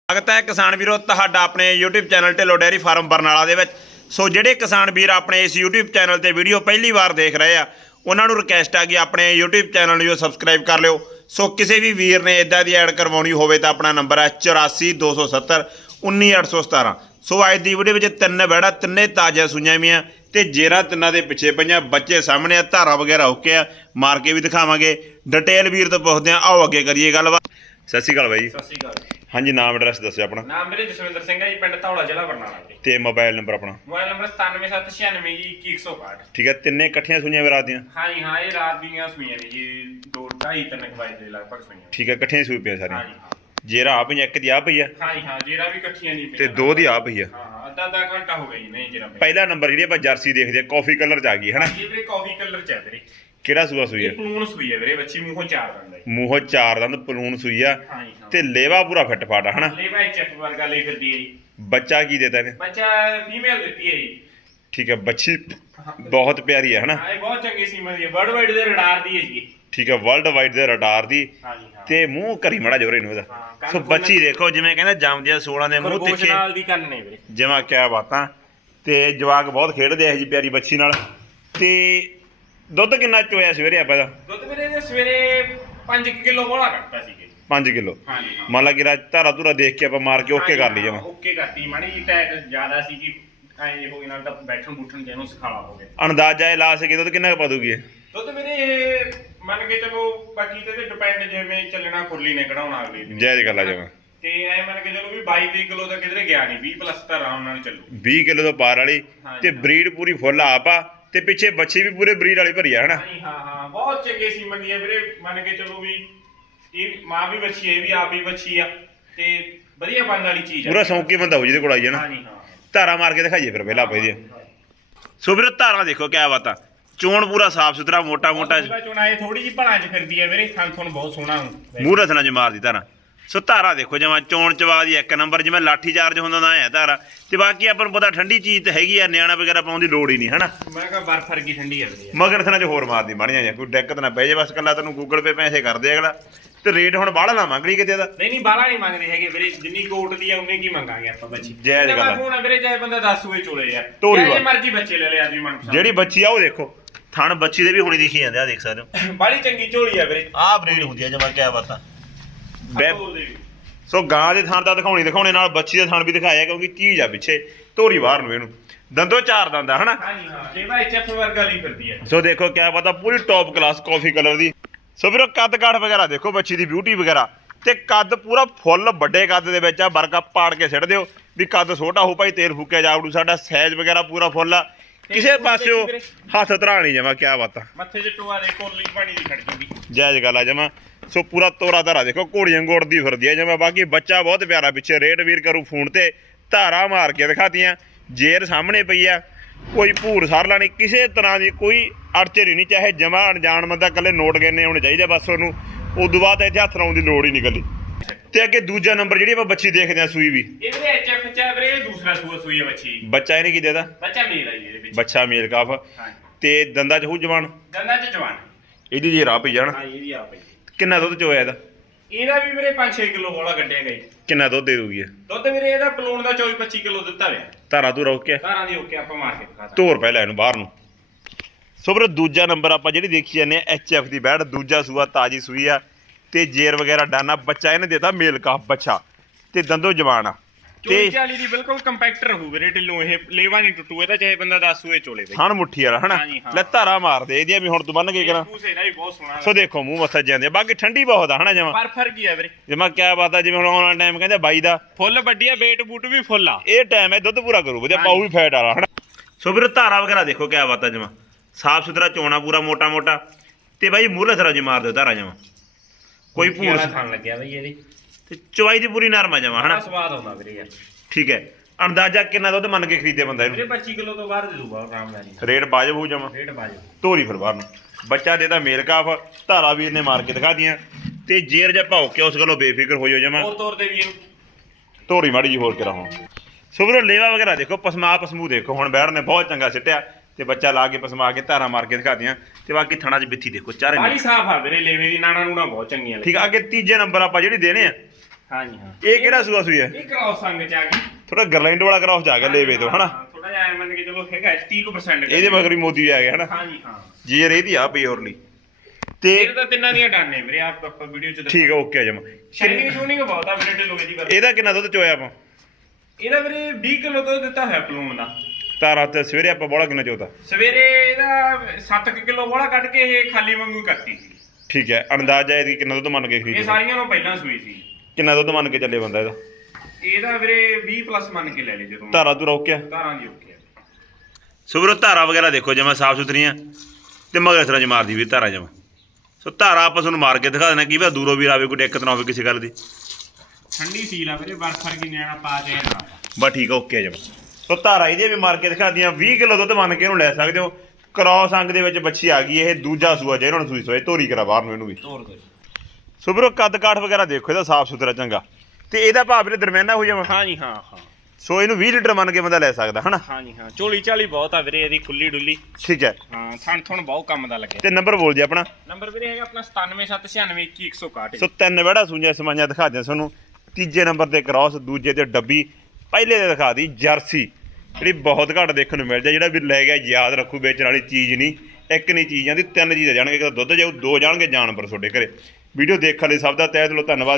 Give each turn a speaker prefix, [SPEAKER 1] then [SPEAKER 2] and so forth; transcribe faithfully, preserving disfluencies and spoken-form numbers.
[SPEAKER 1] स्वागत है किसान वीरों तुहाडा अपने YouTube channel Dhillon dairy farm Barnala दे विच। सो जिहड़े किसान वीर अपने इस यूट्यूब चैनल ते वीडियो पहली बार देख रहे हैं उन्होंने रिक्वेस्ट है कि अपने यूट्यूब चैनल जो सबसक्राइब कर लिओ। सो किसी भी वीर ने इदा की ऐड करवानी होवे तो अपना नंबर है चौरासी दो सौ सत्तर उन्नी अठ सौ सतारा। सो अज की वीडियो में तिन्न बैड़ा तिन्ने ताज़ा सूइयां भी तो जेरा तिन्ना के पिछे पईयां बच्चे सामने धारा वगैरह ओके आ मार के भी दिखावांगे। डिटेल वीर तो पुछदे आ, आओ अगे करिए गलबात। सत श्री अकाल भाई।
[SPEAKER 2] सत श्री अकाल।
[SPEAKER 1] हाँ जी, नाम एड्रैस दसो अपना।
[SPEAKER 2] नाम मेरे जसविंदर सिंह है जी, पिंड धौला जिला बरनाला जी।
[SPEAKER 1] ते मोबाइल नंबर अपना।
[SPEAKER 2] मोबाइल नंबर सतानवे सत्त छियानवे जी इक्की एक सौ इकाहठ।
[SPEAKER 1] ठीक है, तिन्ने इकट्ठियां सूइयां वी रात दियां?
[SPEAKER 2] हाँ जी हाँ, ये रात दियां सूइयां ने जी, दो ढाई तीन बजे के लगभग सूइयां।
[SPEAKER 1] ठीक है, इकट्ठियां सूई पिया सारी।
[SPEAKER 2] हाँ जी हाँ।
[SPEAKER 1] जेरा आप ही एक दी आप ही है?
[SPEAKER 2] हाँ जी हाँ, जेरा भी इकट्ठियां नहीं
[SPEAKER 1] ते दो दी आप ही है?
[SPEAKER 2] हाँ हाँ, अद्धा अद्धा घंटा हो गया जी नहीं जेरा।
[SPEAKER 1] पहला नंबर जी ਆਪਾਂ ਜਰਸੀ ਦੇਖਦੇ ਆ ਕਾਫੀ ਕਲਰ ਚ ਆ ਗਈ ਹੈ ਨਾ?
[SPEAKER 2] ये वीरे कॉफी कलर च है वीरे।
[SPEAKER 1] ਕਿਹੜਾ ਸੂਆ ਸੂਈ
[SPEAKER 2] ये
[SPEAKER 1] ਹੈ?
[SPEAKER 2] पलून सूई है वीरे, बच्ची मूंहों चार दंद है।
[SPEAKER 1] ਮੂੰਹੋਂ ਚਾਰ ਦੰਦ ਪਲੂਣ ਸੂਈ ਆ
[SPEAKER 2] हाँ जी हाँ।
[SPEAKER 1] ਤੇ ਲੇਵਾ ਪੂਰਾ ਫਿੱਟ ਫਾਟ ਆ ਹਨਾ?
[SPEAKER 2] ले भाई चेक वर्गा ले फिर दी है जी।
[SPEAKER 1] ਬੱਚਾ ਕੀ ਦੇਤਾ ਇਹਨੇ?
[SPEAKER 2] बच्चा फीमेल देती है जी।
[SPEAKER 1] ठीक है, बच्ची बहुत प्यारी है ना?
[SPEAKER 2] हाँ ये बहुत चंगी सीमन है, वर्ल्ड वाइड दे रडार दी है जी।
[SPEAKER 1] ठीक है, वर्ल्ड वाइड ਦੇ ਰਡਾਰ ਦੀ
[SPEAKER 2] हाँ जी हाँ।
[SPEAKER 1] ਤੇ ਮੂੰਹ ਕਰੀ ਮੜਾ ਜੋਰੇ ਨੂੰ ਇਹਦਾ।
[SPEAKER 2] हाँ,
[SPEAKER 1] ਸੋ ਬੱਚੀ ਦੇਖੋ ਜਿਵੇਂ ਕਹਿੰਦਾ ਜੰਮਦਿਆਂ ਸੋਲਾਂ ਦੇ ਮੂੰਹ ਤਿੱਖੇ
[SPEAKER 2] ਨਾਲ ਦੀ ਕੰਨ ਨੇ ਵੀਰੇ।
[SPEAKER 1] ਜਿਵੇਂ ਕਿਆ ਬਾਤਾਂ ਤੇ ਜਵਾਕ ਬਹੁਤ ਖੇਡਦੇ ਆ ਜੀ ਪਿਆਰੀ ਬੱਚੀ ਨਾਲ। ਤੇ ਦੁੱਧ ਕਿੰਨਾ ਚੋਇਆ ਸਵੇਰੇ ਆਪਾਂ ਦਾ?
[SPEAKER 2] ਦੁੱਧ ਵੀਰੇ ਦੇ ਸਵੇਰੇ ਪੰਜ ਕਿਲੋ ਬੋਲਾ ਕੱਟਦਾ ਸੀਗੇ।
[SPEAKER 1] ਪੰਜ ਕਿਲੋ।
[SPEAKER 2] ਹਾਂ ਜੀ ਹਾਂ।
[SPEAKER 1] ਮੰਨ ਲਾ ਕਿ ਰਾਜ ਧਾਰਾ ਧੂਰਾ ਦੇਖ ਕੇ ਆਪਾਂ ਮਾਰ ਕੇ ਓਕੇ ਕਰ ਲਈ ਜਮਾ।
[SPEAKER 2] ਓਕੇ ਕਰਤੀ, ਮਾੜੀ ਜੀ ਟੈਕ ਜ਼ਿਆਦਾ ਸੀ ਕਿ ਐਂ ਜੇ ਹੋ ਗਈ ਨਾਲ ਤਾਂ ਬੈਠਣ ਬੂਠਣ ਜੇ ਨੂੰ ਸਿਖਾਲਾ ਹੋ ਗਿਆ।
[SPEAKER 1] ਅੰਦਾਜ਼ਾ ਇਹ ਲਾ ਸਕੇ ਦੁੱਧ ਕਿੰਨਾ ਕੁ ਪਾ ਦੂਗੀ ਇਹ?
[SPEAKER 2] ਦੁੱਧ ਵੀਰੇ ਮੰਨ ਕੇ ਚਲੋ ਬਾਕੀ ਤੇ ਡਿਪੈਂਡ ਜਿਵੇਂ ਚੱਲਣਾ ਖੁਰਲੀ ਨੇ ਕਢਾਉਣਾ ਅਗਲੇ ਦਿਨ।
[SPEAKER 1] ਜਾਇਜ਼ ਗੱਲ ਆ ਜਮਾ।
[SPEAKER 2] ਤੇ ਐ ਮੰਨ ਕੇ ਚਲੋ ਵੀ ਬਾਈ ਤੀਹ ਕਿਲੋ ਤਾਂ ਕਿਧਰੇ ਗਿਆ ਨਹੀਂ, ਵੀਹ ਪਲੱਸ ਤਾਂ ਆਰਾਮ ਨਾਲ ਚੱਲੂ।
[SPEAKER 1] ਵੀਹ ਕਿਲੋ ਤੋਂ ਪਾਰ ਵਾਲੀ ਤੇ ਬਰੀਡ ਪੂਰੀ ਫੁੱਲ ਆਪ ਆ ਤੇ ਪਿੱਛੇ ਬੱਚੀ ਵੀ ਪੂਰੇ ਬਰੀਡ ਵਾਲੀ ਭਰੀ ਆ ਹਨਾ?
[SPEAKER 2] ਹਾਂ ਹਾਂ ਹਾਂ, ਬਹੁਤ ਚੰਗੇ ਸੀਮਨ ਦੀ ਆ ਵੀਰੇ। ਮੰਨ ਕੇ ਚਲੋ ਵੀ ਇਹ ਮਾਂ ਵੀ ਬੱਚੀ ਹੈ, ਇਹ ਵੀ ਆਪ ਵੀ ਬੱਚੀ ਆ ਤੇ ਵਧੀਆ ਬਣਨ ਵਾਲੀ ਚੀਜ਼ ਆ।
[SPEAKER 1] ਪੂਰਾ ਸੌਂਕੀ ਬੰਦਾ ਹੋ ਜਿਹਦੇ ਕੋਲ ਆਈ ਜਾਣਾ।
[SPEAKER 2] ਹਾਂ ਜੀ ਹਾਂ।
[SPEAKER 1] ਧਾਰਾ ਮਾਰ ਕੇ ਦਿਖਾਈਏ ਫਿਰ ਪਹਿਲਾਂ ਆਪਾਂ ਇਹਦੀ। ਸੋ ਵੀਰੇ ਧਾਰਾਂ ਦੇਖੋ ਕਿਆ ਬਾਤਾਂ, ਚੋਣ ਪੂਰਾ ਸਾਫ ਸੁਥਰਾ ਮੋਟਾ ਮੋਟਾ
[SPEAKER 2] ਚੋਣਾ ਇਹ ਥੋੜੀ ਜਿਹੀ ਭਲਾਂ ਚ ਫਿਰਦੀ ਹੈ ਵੀਰੇ, ਥਣ ਥਣ ਬਹੁਤ ਸੋਹਣਾ
[SPEAKER 1] ਮੂੰਹ ਰਸਨਾ ਚ ਮਾਰਦੀ ਧਾਰਾਂ। ਸੋ ਧਾਰਾ ਦੇਖੋ ਜਿਵੇਂ ਚੋਣ ਚਵਾ ਦੀ ਇੱਕ ਨੰਬਰ, ਜਿਵੇਂ ਲਾਠੀ ਚਾਰਜ ਹੁੰਦਾ ਨਾ ਹੈ ਧਾਰਾ। ਤੇ ਬਾਕੀ ਆਪਾਂ ਨੂੰ ਪਤਾ ਠੰਡੀ ਚੀਜ਼ ਤੇ ਹੈਗੀ ਆ, ਨਿਆਣਾ ਵਗੈਰਾ ਪਾਉਣ ਦੀ ਲੋੜ ਹੀ ਨਹੀਂ ਹਨਾ?
[SPEAKER 2] ਮੈਂ ਕਿਹਾ ਬਰਫ ਵਰਗੀ ਠੰਡੀ ਹੈ ਵੀਰੇ।
[SPEAKER 1] ਮਗਰ ਥਣਾ ਚ ਹੋਰ ਮਾਰਦੀ ਬਣੀਆਂ ਜਾਂ ਕੋਈ ਦਿੱਕਤ ਨਾ ਪੈ ਜੇ, ਬਸ ਕੱਲਾ ਤੈਨੂੰ ਗੂਗਲ ਪੇ ਪੈਸੇ ਕਰਦੇ ਅਗਲਾ। ਤੇ ਰੇਟ ਹੁਣ ਬਾਹਲਾ ਨਾ ਮੰਗ ਲਈ ਕਿਤੇ ਦਾ?
[SPEAKER 2] ਨਹੀਂ ਨਹੀਂ, ਬਾਹਲਾ ਨਹੀਂ ਮੰਗਦੇ ਹੈਗੇ ਵੀਰੇ, ਜਿੰਨੀ ਕੋਟ ਦੀ ਆ ਉਨੇ ਕੀ ਮੰਗਾਂਗੇ ਆਪਾਂ ਬੱਚੀ।
[SPEAKER 1] ਜਾਇਜ਼ ਗੱਲ ਆ।
[SPEAKER 2] ਫੋਨ ਆ ਵੀਰੇ, ਚਾਹੇ ਬੰਦਾ ਦਸ ਹੋਏ ਚੋਲੇ ਯਾਰ,
[SPEAKER 1] ਤੋਰੀ
[SPEAKER 2] ਜੇ
[SPEAKER 1] ਵਾ।
[SPEAKER 2] ਮਰਜ਼ੀ ਬੱਚੇ ਲੈ ਲੈ ਆਦੀ ਮਨਪਸੰਦ।
[SPEAKER 1] ਜਿਹੜੀ ਬੱਚੀ ਆ ਉਹ ਦੇਖੋ, ਥਣ ਬੱਚੀ ਦੇ ਵੀ ਹੁਣੀ ਦਿਖੀ ਜਾਂਦੇ ਆ, ਦੇਖ ਸਕਦੇ ਹੋ।
[SPEAKER 2] ਬਾਲੀ ਚੰਗੀ ਝੋਲੀ ਆ ਵੀਰੇ।
[SPEAKER 1] ਆਹ ਬਰੀਡ ਹੁੰਦੀ ਆ ਜਮਾ ਕਿਆ ਬਾਤਾਂ। ਬੈ
[SPEAKER 2] ਹੋਰ ਦੇ ਵੀ।
[SPEAKER 1] ਸੋ ਗਾਂ ਦੇ ਥਣ ਤਾਂ ਦਿਖਾਉਣੀ ਦਿਖਾਉਣੇ ਨਾਲ ਬੱਚੀ ਦੇ ਥਣ ਵੀ ਦਿਖਾਇਆ, ਕਿਉਂਕਿ ਚੀਜ਼ ਆ ਪਿੱਛੇ ਧੋਰੀ ਬਾਹਰ ਨੂੰ ਇਹਨੂੰ। ਦੰਦੋ ਚਾਰ ਦੰਦ ਆ ਹਨਾ?
[SPEAKER 2] ਹਾਂ ਜੀ ਹਾਂ, ਇਹ ਭਾਈ ਚੈਫ ਵਰਗਾ ਲਈ ਫਿਰਦੀ ਹੈ।
[SPEAKER 1] ਸੋ ਦੇਖੋ ਕਿਆ ਪਤਾ ਪੂਰੀ ਟੌਪ ਕਲਾਸ ਕਾਫੀ ਕਲਰ ਦੀ। ਸੋ ਵੀਰੋ ਕੱਦ ਕਾਠ ਵਗੈਰਾ ਦੇਖੋ ਬੱਚੀ ਦੀ ਬਿਊਟੀ ਵਗੈਰਾ, ਤੇ ਕੱਦ ਪੂਰਾ ਫੁੱਲ ਵੱਡੇ ਕੱਦ ਦੇ ਵਿੱਚ ਆ। ਵਰਗਾ ਪਾੜ ਕੇ ਸਿੱਟ ਦਿਓ ਵੀ ਕੱਦ ਛੋਟਾ ਹੋ ਭਾਈ, ਤੇਲ ਫੂਕਿਆ ਜਾਵੜੂ ਸਾਡਾ। ਸਾਈਜ਼ ਵਗੈਰਾ ਪੂਰਾ ਫੁੱਲ ਆ, ਕਿਸੇ ਪਾਸਿਓ ਹੱਥ ਧਰਾਣੀ ਜਮਾ ਕਿਆ ਬਾਤਾਂ।
[SPEAKER 2] ਮੱਥੇ 'ਚ ਟੋਆ ਦੇ ਕੋਲੀ ਪਾਣੀ ਦੀ ਖੜ ਜੂਗੀ।
[SPEAKER 1] ਜਾਇਜ਼ ਗੱਲ ਆ ਜਮਾ। ਸੋ ਪੂਰਾ ਤੋਰਾ ਧਾਰਾ ਦੇਖੋ, ਘੋੜੀਆਂ ਗੋੜਦੀ ਫਿਰਦੀ ਆ ਜਮਾ। ਬਾਕੀ ਬੱਚਾ ਬਹੁਤ ਪਿਆਰਾ ਪਿੱਛੇ। ਰੇਟ ਵੀਰ ਕਰੂ ਫੋਨ ਤੇ, ਧਾਰਾ ਮਾਰ ਕੇ ਦਿਖਾਤੀਆਂ। ਜੇਰ ਸਾਹਮਣੇ ਪਈ ਆ, ਕੋਈ ਭੂਰ ਸਾਰਲਾ ਨਹੀਂ, ਕਿਸੇ ਤਰ੍ਹਾਂ ਦੀ ਕੋਈ ਅੜਚਰੀ ਨਹੀਂ। ਚਾਹੇ ਜਮਾ ਅਣਜਾਣ ਬੰਦਾ ਇਕੱਲੇ ਨੋਟ ਗੰਨੇ ਹੋਣੇ ਚਾਹੀਦੇ ਬਸ ਉਹਨੂੰ, ਉਦੋਂ ਬਾਅਦ ਇੱਥੇ ਹੱਥ ਲਾਉਣ ਦੀ ਲੋੜ ਹੀ ਨਹੀਂ ਇਕੱਲੀ। ਤੇ ਅੱਗੇ ਦੂਜਾ ਨੰਬਰ ਜਿਹੜੀ ਆਪਾਂ ਬੱਚੀ ਦੇਖਦੇ ਆ ਸੂਈ ਵੀ,
[SPEAKER 2] ਇਹ ਵੀਰੇ ਐਚਐਫ ਚ ਵੀਰੇ ਦੂਸਰਾ ਸੂਆ ਸੂਈ ਹੈ ਬੱਚੀ।
[SPEAKER 1] ਬੱਚਾ ਇਹਨੇ ਕੀ ਦੇਦਾ?
[SPEAKER 2] ਬੱਚਾ ਮੇਲ ਹੈ ਜੀ ਇਹਦੇ ਵਿੱਚ।
[SPEAKER 1] ਬੱਚਾ ਮੇਲ ਕਾਫ।
[SPEAKER 2] ਹਾਂ।
[SPEAKER 1] ਤੇ ਦੰਦਾਂ ਚ ਹੂ ਜਵਾਨ?
[SPEAKER 2] ਦੰਦਾਂ ਚ ਜਵਾਨ।
[SPEAKER 1] ਇਹਦੀ ਜੇ ਰਾਹ ਪਈ ਜਾਣ।
[SPEAKER 2] ਹਾਂ ਇਹਦੀ ਆ ਪਈ।
[SPEAKER 1] ਕਿੰਨਾ ਦੁੱਧ ਚੋਇਆ ਇਹਦਾ?
[SPEAKER 2] ਇਹਦਾ ਵੀ ਵੀਰੇ ਪੰਜ ਛੇ ਕਿਲੋ ਵਾਲਾ ਕੱਢਿਆ ਗਿਆ ਜੀ।
[SPEAKER 1] ਕਿੰਨਾ ਦੁੱਧ ਦੇ ਦੂਗੀ ਇਹ?
[SPEAKER 2] ਦੁੱਧ ਵੀਰੇ ਇਹਦਾ ਪਲੂਣ ਦਾ ਚੌਵੀ ਪੱਚੀ ਕਿਲੋ ਦਿੱਤਾ ਹੋਇਆ।
[SPEAKER 1] ਧਾਰਾ ਤੂੰ ਰੋਕ ਕੇ
[SPEAKER 2] ਧਾਰਾਂ ਦੀ ਓਕੇ ਆਪਾਂ ਮਾਰ ਕੇ ਦਿਖਾ ਦਾਂ।
[SPEAKER 1] ਧੋਰ ਪਹਿਲਾਂ ਇਹਨੂੰ ਬਾਹਰ ਨੂੰ। ਸੋ ਵੀਰੇ ਦੂਜਾ ਨੰਬਰ ਆਪਾਂ ਜਿਹੜੀ ਦੇਖੀ ਜਾਂਦੇ ਆ ਐਚ ਐਫ ਦੀ ਬੈੜ, ਦੂਜਾ ਸੂਆ ਤਾਜੀ ਸੂਈ ਆ ਤੇ ਜੇਰ ਵਗੈਰਾ ਡਾਨਾ। ਬੱਚਾ ਇਹਨੇ ਦੇਤਾ ਮੇਲ ਕਾਫ ਬੱਚਾ ਤੇ ਦੰਦੋ ਜਵਾਨ ਆ।
[SPEAKER 2] ਚੋਲੀ ਚਾਲੀ ਦੀ ਬਿਲਕੁਲ ਕੰਪੈਕਟ ਰਹੂ ਵੀਰੇ ਢਿੱਲੋਂ। ਇਹ ਲੇਵਾ ਨਹੀਂ ਟੁੱਟੂ ਇਹਦਾ, ਚਾਹੇ ਬੰਦਾ ਦਸ ਹੋਏ ਚੋਲੇ ਬਈ।
[SPEAKER 1] ਹਣ ਮੁੱਠੀ ਵਾਲਾ ਹਨਾ? ਲੈ ਧਾਰਾ ਮਾਰਦੇ ਇਹਦੀਆਂ ਵੀ ਹੁਣ ਤੂੰ ਬੰਨ ਕੇ ਕਰਾਂ।
[SPEAKER 2] ਇਹਦਾ ਵੀ ਬਹੁਤ ਸੋਹਣਾ।
[SPEAKER 1] ਸੋ ਦੇਖੋ ਮੂੰਹ ਮੱਥਾ ਜਾਂਦੇ। ਬਾਕੀ ਠੰਡੀ ਬਹੁਤ ਆ ਹਨਾ ਜਮਾ।
[SPEAKER 2] ਪਰ ਫਰਕ ਹੀ ਆ ਵੀਰੇ
[SPEAKER 1] ਜਮਾ ਕਿਆ ਬਾਤ ਆ। ਜਿਵੇਂ ਹੁਣ ਆਉਣ ਟਾਈਮ ਕਹਿੰਦੇ ਬਾਈ ਦਾ
[SPEAKER 2] ਫੁੱਲ ਵੱਡੀ ਆ, ਵੇਟ ਬੂਟ ਵੀ ਫੁੱਲ ਆ।
[SPEAKER 1] ਇਹ ਟਾਈਮ ਹੈ ਦੁੱਧ ਪੂਰਾ ਕਰੂ ਵਧੀਆ, ਪਾਉ ਵੀ ਫੈਟ ਵਾਲਾ ਹਨਾ? ਸੋ ਵੀਰੇ ਧਾਰਾ ਵਗੈਰਾ ਦੇਖੋ ਕਿਆ ਬਾਤ ਆ ਜਮਾ। ਸਾਫ ਸੁਥਰਾ ਚੋਣਾ ਪੂਰਾ ਮੋਟਾ ਮੋਟਾ। ਤੇ ਬਾਈ ਮੂਹਰੇ ਥਰਾ ਜੀ ਮਾਰ ਦਿਓ ਧਾਰਾ ਜਮਾ, ਕੋਈ ਭੂਰ
[SPEAKER 2] ਖਾਣ ਲੱਗਿਆ ਬਈ ਇਹਦੀ।
[SPEAKER 1] ਤੇ ਚਵਾਈ ਦੀ ਪੂਰੀ ਨਰਮ ਆ ਜਮਾ ਹਨਾ?
[SPEAKER 2] ਸਵਾਦ ਆਉਂਦਾ ਵੀਰੇ ਯਾਰ।
[SPEAKER 1] ਠੀਕ ਹੈ, ਅੰਦਾਜ਼ਾ ਕਿੰਨਾ ਦੁੱਧ ਮੰਨ ਕੇ ਖਰੀਦੇ ਬੰਦਾ ਇਹਨੂੰ?
[SPEAKER 2] ਵੀਰੇ ਪੱਚੀ ਕਿਲੋ ਤੋਂ ਬਾਹਰ ਦੇ ਦੂਗਾ ਆਰਾਮ ਨਾਲ।
[SPEAKER 1] ਰੇਟ ਵਾਜਬ ਹੋ ਜਮਾ।
[SPEAKER 2] ਰੇਟ ਬਾਜੂ
[SPEAKER 1] ਧੋਰੀ ਫਿਰ ਬਾਹਰ ਨੂੰ। ਬੱਚਾ ਦੇਦਾ ਮੇਲ ਕਾਫ, ਧਾਰਾ ਵੀਰ ਨੇ ਮਾਰ ਕੇ ਦਿਖਾ ਦੀਆਂ। ਤੇ ਜੇਰ ਜਾਂ ਭਾਉ ਕੇ ਉਸ ਗੱਲੋਂ ਬੇਫਿਕਰ ਹੋ ਜਾਓ ਜਮਾ।
[SPEAKER 2] ਹੋਰ ਤੌਰ ਤੇ ਵੀ ਇਹਨੂੰ
[SPEAKER 1] ਧੋਰੀ ਮਾੜੀ ਜੀ ਹੋਰ ਕਰਾਵਾਂ। ਸੋ ਵੀਰੋ ਲੇਵਾ ਵਗੈਰਾ ਦੇਖੋ, ਪਸਮਾ ਪਸਮੂ ਦੇਖੋ। ਹੁਣ ਬੈੜ ਨੇ ਬਹੁਤ ਚੰਗਾ ਸਿੱਟਿਆ ਤੇ ਬੱਚਾ ਲਾ ਕੇ ਪਸਮਾ ਕੇ ਧਾਰਾ ਮਾਰ ਕੇ ਦਿਖਾ ਦੀਆਂ। ਤੇ ਬਾਕੀ ਥਣਾ 'ਚ ਬਿੱਥੀ ਦੇਖੋ ਚਾਰੇ
[SPEAKER 2] ਬਾਲੀ ਸਾਫ ਆ ਵੀਰੇ, ਲੇਵੇ ਦੀ ਨਾਣਾ ਨੂਣਾ ਬਹੁਤ ਚੰਗੀਆਂ।
[SPEAKER 1] ਠੀਕ ਆ। ਅੱਗੇ ਤੀਜੇ ਨੰਬਰ ਆਪਾਂ ਜਿਹੜੀ ਦੇਣੇ ਆ
[SPEAKER 2] ਹਾਂਜੀ ਹਾਂ
[SPEAKER 1] ਇਹ ਕਿਹੜਾ ਸੂਆ ਸੂਈ ਹੈ?
[SPEAKER 2] ਇਹ ਕ੍ਰਾਸ ਸੰਗ ਚ ਆ ਗਈ
[SPEAKER 1] ਥੋੜਾ ਗਰਲੈਂਡ ਵਾਲਾ ਕ੍ਰਾਸ ਜਾ ਗਿਆ ਲੇਵੇ ਤੋਂ ਹਨਾ।
[SPEAKER 2] ਥੋੜਾ ਜਿਹਾ ਐਂ ਮੰਨ ਕੇ ਚਲੋ ਹੈਗਾ ਤੀਹ ਕੁ percent
[SPEAKER 1] ਇਹਦੇ ਮਗਰ ਵੀ ਮੋਦੀ ਆ ਗਿਆ ਹਨਾ।
[SPEAKER 2] ਹਾਂਜੀ ਹਾਂ
[SPEAKER 1] ਜੀ ਯਾਰ ਇਹਦੀ ਆ ਪਿਓਰਲੀ ਤੇ
[SPEAKER 2] ਇਹ ਤਾਂ ਤਿੰਨਾਂ ਦੀਆਂ ਡਾਨੇ ਵੀਰੇ ਆਪ ਆਪਾਂ ਵੀਡੀਓ ਚ
[SPEAKER 1] ਠੀਕ ਹੈ ਓਕੇ ਜਮਾ।
[SPEAKER 2] ਸ਼ਾਈਨਿੰਗ ਸ਼ੂਨਿੰਗ ਬਹੁਤ ਆ ਵੀਰੇ ਢਿੱਲੋਂ ਦੀ ਪਰ
[SPEAKER 1] ਇਹਦਾ ਕਿੰਨਾ ਦੁੱਧ ਚੋਇਆ ਆਪਾਂ?
[SPEAKER 2] ਇਹਦਾ ਵੀਰੇ ਵੀਹ ਕਿਲੋ ਤੋਂ ਦਿੱਤਾ ਹੋਇਆ ਪਲੂਣ ਦਾ।
[SPEAKER 1] ਤਾਰਾ ਤੇ ਸਵੇਰੇ ਆਪਾਂ ਬੋਲਾ ਕਿੰਨਾ ਚੋਤਾ?
[SPEAKER 2] ਸਵੇਰੇ ਇਹਦਾ ਸੱਤ ਕਿਲੋ ਵਾਲਾ ਕੱਢ ਕੇ ਇਹ ਖਾਲੀ ਵਾਂਗੂ ਕਰਤੀ ਸੀ।
[SPEAKER 1] ਠੀਕ ਹੈ ਅੰਦਾਜ਼ਾ ਇਹਦੀ ਕਿੰਨਾ ਦੁੱਧ ਮੰਨ ਕੇ
[SPEAKER 2] ਇਹ
[SPEAKER 1] ਖਰੀਦੀ?
[SPEAKER 2] ਸਾਰੀਆਂ ਨੂੰ ਪਹਿਲਾਂ ਸੂਈ ਸੀ।
[SPEAKER 1] ਕਿੰਨਾ ਦੁੱਧ ਮੰਨ ਕੇ ਚੱਲੇ ਬੰਦਾ ਇਹਦਾ?
[SPEAKER 2] ਇਹਦਾ ਵੀਰੇ ਵੀਹ ਪਲੱਸ ਮੰਨ ਕੇ ਲੈ ਲਈ ਜਦੋਂ
[SPEAKER 1] ਧਾਰਾ ਤੂੰ ਰੋਕਿਆ
[SPEAKER 2] ਧਾਰਾਂ ਦੀ ਓਕੇ ਆ।
[SPEAKER 1] ਸੋ ਵੀਰੋ ਧਾਰਾ ਵਗੈਰਾ ਦੇਖੋ ਜਮਾ ਸਾਫ ਸੁਥਰੀਆਂ ਤੇ ਮਗਰ ਇਸ ਤਰ੍ਹਾਂ ਚ ਮਾਰਦੀ ਵੀ ਧਾਰਾ ਜਮਾ। ਸੋ ਧਾਰਾ ਆਪਾਂ ਤੁਹਾਨੂੰ ਮਾਰ ਕੇ ਦਿਖਾ ਦੇਣਾ ਕੀ ਵੀ ਦੂਰੋਂ ਵੀ ਆਵੇ ਕੋਈ ਦਿੱਕਤ ਨਾ ਹੋਵੇ ਕਿਸੇ ਗੱਲ ਦੀ।
[SPEAKER 2] ਠੰਡੀ ਸੀਲ ਆ ਵੀਰੇ ਬਰਫ ਵਰਗੀ ਨਿਆਣਾ ਪਾ ਦੇ ਨਾ
[SPEAKER 1] ਬਸ ਠੀਕ ਆ ਓਕੇ ਜਮਾ। ਸੋ ਧਾਰਾ ਇਹਦੀਆਂ ਵੀ ਮਾਰ ਕੇ ਦਿਖਾ ਦੀਆਂ ਵੀਹ ਕਿਲੋ ਦੁੱਧ ਮੰਨ ਕੇ ਇਹਨੂੰ ਲੈ ਸਕਦੇ ਹੋ। ਕ੍ਰਾਸ ਅੰਗ ਦੇ ਵਿੱਚ ਬੱਚੀ ਆ ਗਈ ਇਹ ਦੂਜਾ ਸੂਆ ਜੇ ਇਹਨਾਂ ਨੂੰ ਸੂਈ ਸੋਏ ਧੋਰੀ ਕਰਾ ਬਾਹਰ ਨੂੰ ਇਹਨੂੰ ਵੀ।
[SPEAKER 2] ਤੋਰ ਦੋ
[SPEAKER 1] ਸੋ ਵੀਰੋ ਕੱਦ ਕਾਠ ਵਗੈਰਾ ਦੇਖੋ ਇਹਦਾ ਸਾਫ ਸੁਥਰਾ ਚੰਗਾ ਤੇ ਇਹਦਾ ਭਾਅ ਵੀਰੇ ਦਰਮਿਆਨਾ ਹੋ ਜਾਵਾ।
[SPEAKER 2] ਹਾਂਜੀ ਹਾਂ ਹਾਂ
[SPEAKER 1] ਸੋ ਇਹਨੂੰ ਵੀਹ ਲੀਟਰ ਮੰਨ ਕੇ ਬੰਦਾ ਲੈ ਸਕਦਾ ਹਨਾ।
[SPEAKER 2] ਹਾਂਜੀ ਹਾਂ ਝੋਲੀ ਝਾਲੀ ਬਹੁਤ ਆ ਵੀਰੇ ਇਹਦੀ ਖੁੱਲੀ ਡੁੱਲੀ।
[SPEAKER 1] ਠੀਕ ਹੈ
[SPEAKER 2] ਹਾਂ ਥਣ ਥਣ ਬਹੁਤ ਕੰਮ ਦਾ ਲੱਗਿਆ।
[SPEAKER 1] ਤੇ ਨੰਬਰ ਬੋਲ ਜੀ ਆਪਣਾ।
[SPEAKER 2] ਨੰਬਰ ਵੀਰੇ ਹੈਗਾ ਆਪਣਾ ਸਤਾਨਵੇਂ ਸੱਤ ਛਿਆਨਵੇਂ ਇੱਕੀ ਇੱਕ ਸੌ ਇਕਾਹਠ।
[SPEAKER 1] ਸੋ ਤਿੰਨ ਵੜਾ ਸੂਈਆਂ ਸਮਾਈਆਂ ਦਿਖਾ ਦਿਆਂ ਤੁਹਾਨੂੰ। ਤੀਜੇ ਨੰਬਰ ਤੇ ਕ੍ਰਾਸ, ਦੂਜੇ ਤੇ ਡੱਬੀ, ਪਹਿਲੇ ਤੇ ਦਿਖਾ ਦੀ ਜਰਸੀ ਜਿਹੜੀ ਬਹੁਤ ਘੱਟ ਦੇਖਣ ਨੂੰ ਮਿਲ ਜਾ। ਜਿਹੜਾ ਵੀ ਲੈ ਗਿਆ ਯਾਦ ਰੱਖੂ ਵੇਚਣ ਵਾਲੀ ਚੀਜ਼ ਨਹੀਂ, ਇੱਕ ਨਹੀਂ ਚੀਜ਼ਾਂ ਦੀ ਤਿੰਨ ਚੀਜ਼ਾਂ ਜਾਣਗੇ। ਇੱਕ ਤਾਂ ਦੁੱਧ ਜਾਊ, ਦੋ ਜਾਣਗੇ ਜਾਨਵਰ ਤੁਹਾਡੇ ਘਰੇ। ਵੀਡੀਓ ਦੇਖਣ ਲਈ ਸਭ ਦਾ ਤਹਿ ਦਿਲੋਂ ਧੰਨਵਾਦ।